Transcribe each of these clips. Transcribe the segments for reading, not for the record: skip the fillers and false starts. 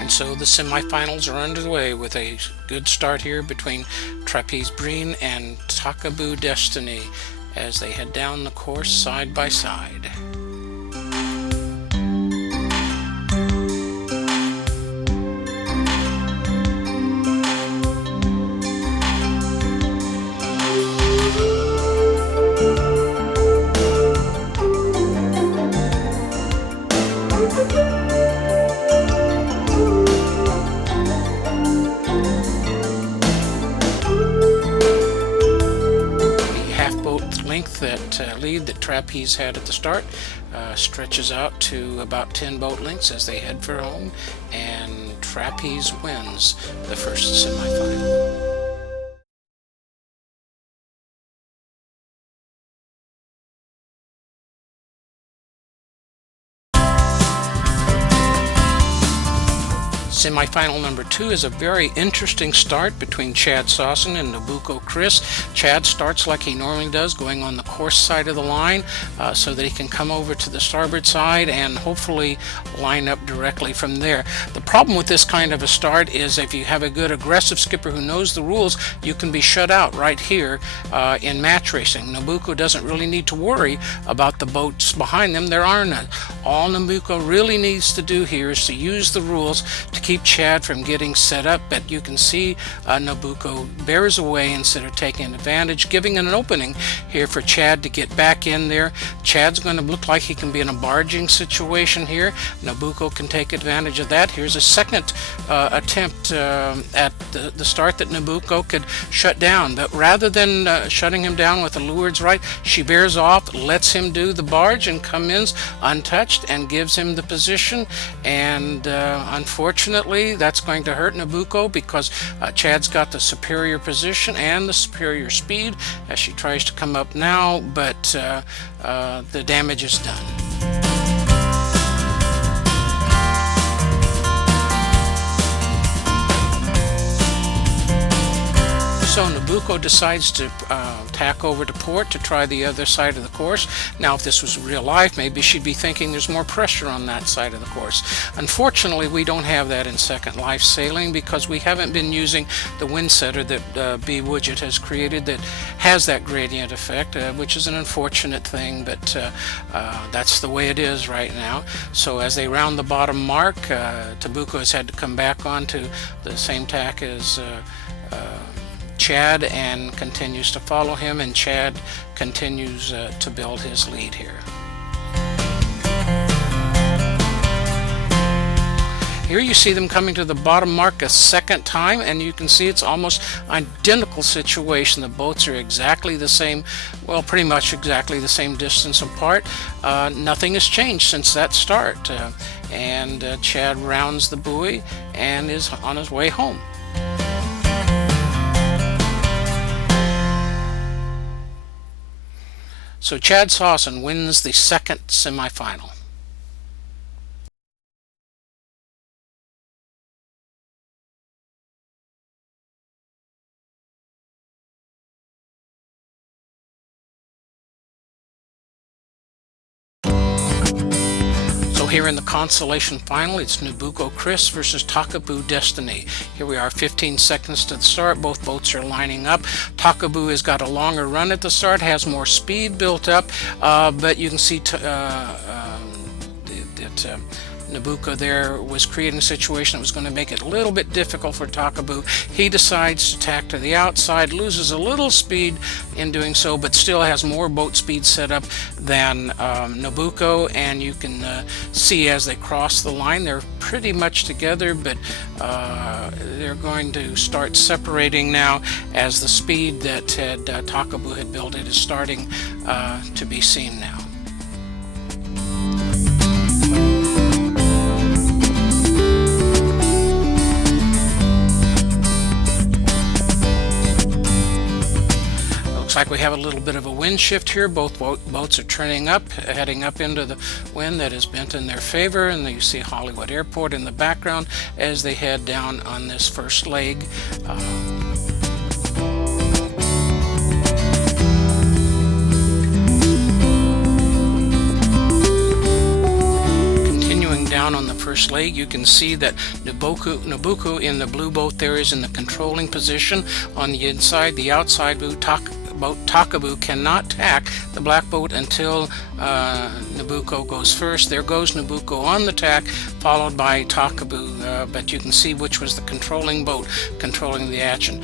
And so the semifinals are underway with a good start here between Trapeze Breen and Takabu Destiny as they head down the course side by side. That lead that Trapeze had at the start stretches out to about 10 boat lengths as they head for home, and Trapeze wins the first semifinal. Semifinal number 2 is a very interesting start between Chad Sawson and Nabucco Chris. Chad starts like he normally does, going on the course side of the line so that he can come over to the starboard side and hopefully line up directly from there. The problem with this kind of a start is if you have a good aggressive skipper who knows the rules, you can be shut out right here in match racing. Nabucco doesn't really need to worry about the boats behind them. There are none. All Nabucco really needs to do here is to use the rules to keep Chad from getting set up, but you can see Nabucco bears away instead of taking advantage, giving an opening here for Chad to get back in there. Chad's going to look like he can be in a barging situation here. Nabucco can take advantage of that. Here's a second attempt at the start that Nabucco could shut down, but rather than shutting him down with the lewards right, she bears off, lets him do the barge and come in untouched and gives him the position, and unfortunately that's going to hurt Nabucco because Chad's got the superior position and the superior speed as she tries to come up now, but the damage is done. So Nabucco decides to tack over to port to try the other side of the course. Now, if this was real life, maybe she'd be thinking there's more pressure on that side of the course. Unfortunately, we don't have that in Second Life sailing because we haven't been using the wind setter that B. Widget has created that has that gradient effect, which is an unfortunate thing, but that's the way it is right now. So as they round the bottom mark, Nabucco has had to come back onto the same tack as Chad and continues to follow him, and Chad continues to build his lead here. Here you see them coming to the bottom mark a second time, and you can see it's almost identical situation. The boats are exactly the same, well, pretty much exactly the same distance apart. Nothing has changed since that start, and Chad rounds the buoy and is on his way home. So Chad Sawson wins the second semifinal. Here in the Consolation final, it's Nabucco Chris versus Takabu Destiny. Here we are, 15 seconds to the start. Both boats are lining up. Takabu has got a longer run at the start, has more speed built up, but you can see that Nabucco there was creating a situation that was going to make it a little bit difficult for Takabu. He decides to tack to the outside, loses a little speed in doing so, but still has more boat speed set up than Nabucco, and you can see as they cross the line they're pretty much together, but they're going to start separating now as the speed that Takabu had built it is starting to be seen now. Looks like we have a little bit of a wind shift here. Both boats are turning up, heading up into the wind that is bent in their favor, and you see Hollywood Airport in the background as they head down on this first leg. down on the first leg. You can see that Nabucco in the blue boat there is in the controlling position on the inside. The outside boat Takabu cannot tack the black boat until Nabucco goes first. There goes Nabucco on the tack, followed by Takabu, but you can see which was the controlling boat controlling the action.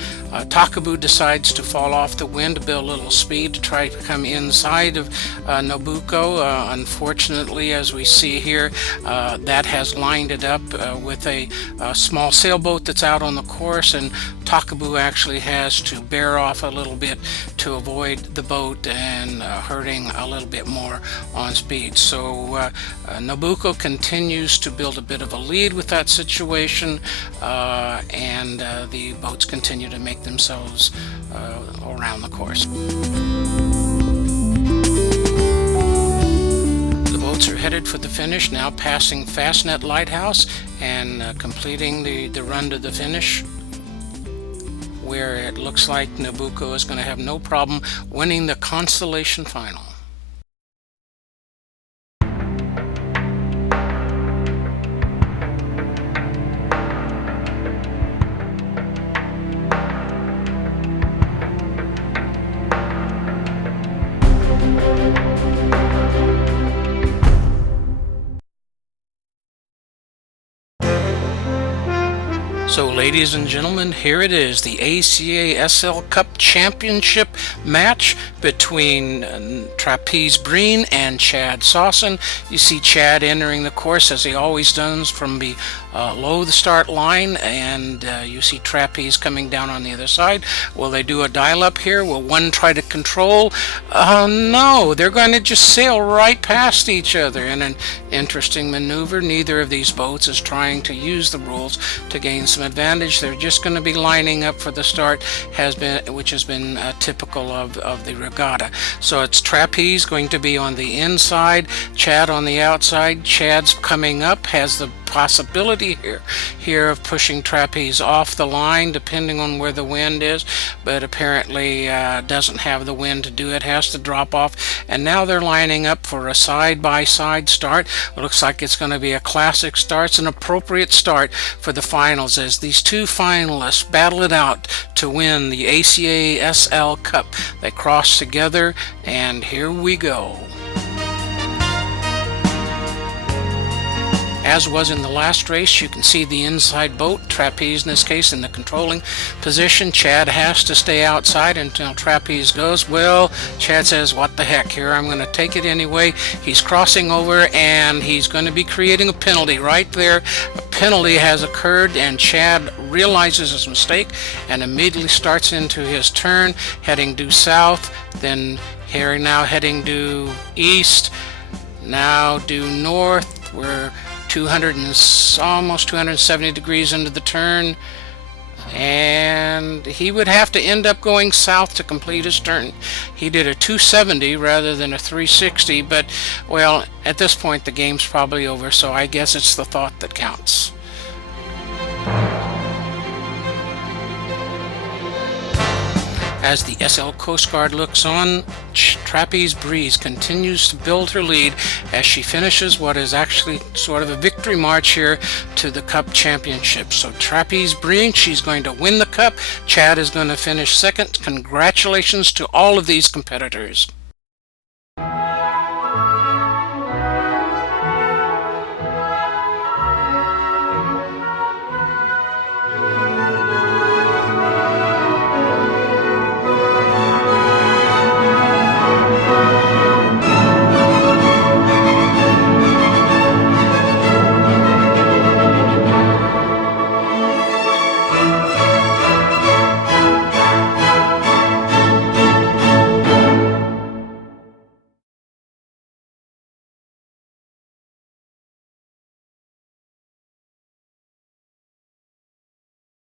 Takabu decides to fall off the wind to build a little speed to try to come inside of Nabucco. Unfortunately, as we see here, that has lined it up with a small sailboat that's out on the course, and Takabu actually has to bear off a little bit to avoid the boat and hurting a little bit more on speed. So Nabucco continues to build a bit of a lead with that situation, and the boats continue to make themselves around the course. The boats are headed for the finish now, passing Fastnet Lighthouse and completing the run to the finish, where it looks like Nabucco is going to have no problem winning the Consolation final. So ladies and gentlemen, here it is, the ACA-SL Cup Championship match between Trapeze Breen and Chad Sawson. You see Chad entering the course as he always does from below the start line, and you see Trapeze coming down on the other side. Will they do a dial-up here? Will one try to control? No, they're going to just sail right past each other in an interesting maneuver. Neither of these boats is trying to use the rules to gain some advantage. They're just going to be lining up for the start, which has been typical of the regatta. So it's Trapeze going to be on the inside, Chad on the outside. Chad's coming up, has the possibility here of pushing Trapeze off the line depending on where the wind is, but apparently doesn't have the wind to do it, has to drop off, and now they're lining up for a side-by-side start. It looks like it's going to be a classic start. It's an appropriate start for the finals as these two finalists battle it out to win the ACA-SL Cup. They cross together, and here we go. As was in the last race, you can see the inside boat, Trapeze in this case, in the controlling position. Chad has to stay outside until Trapeze goes. Well, Chad says, what the heck, here I'm going to take it anyway. He's crossing over, and he's going to be creating a penalty right there. A penalty has occurred, and Chad realizes his mistake and immediately starts into his turn, heading due south, then here now heading due east, now due north. We're almost 270 degrees into the turn, and he would have to end up going south to complete his turn. He did a 270 rather than a 360, but well, at this point the game's probably over, so I guess it's the thought that counts. As the SL Coast Guard looks on, Trapeze Breen continues to build her lead as she finishes what is actually sort of a victory march here to the Cup Championship. So Trapeze Breen, she's going to win the Cup. Chad is going to finish second. Congratulations to all of these competitors.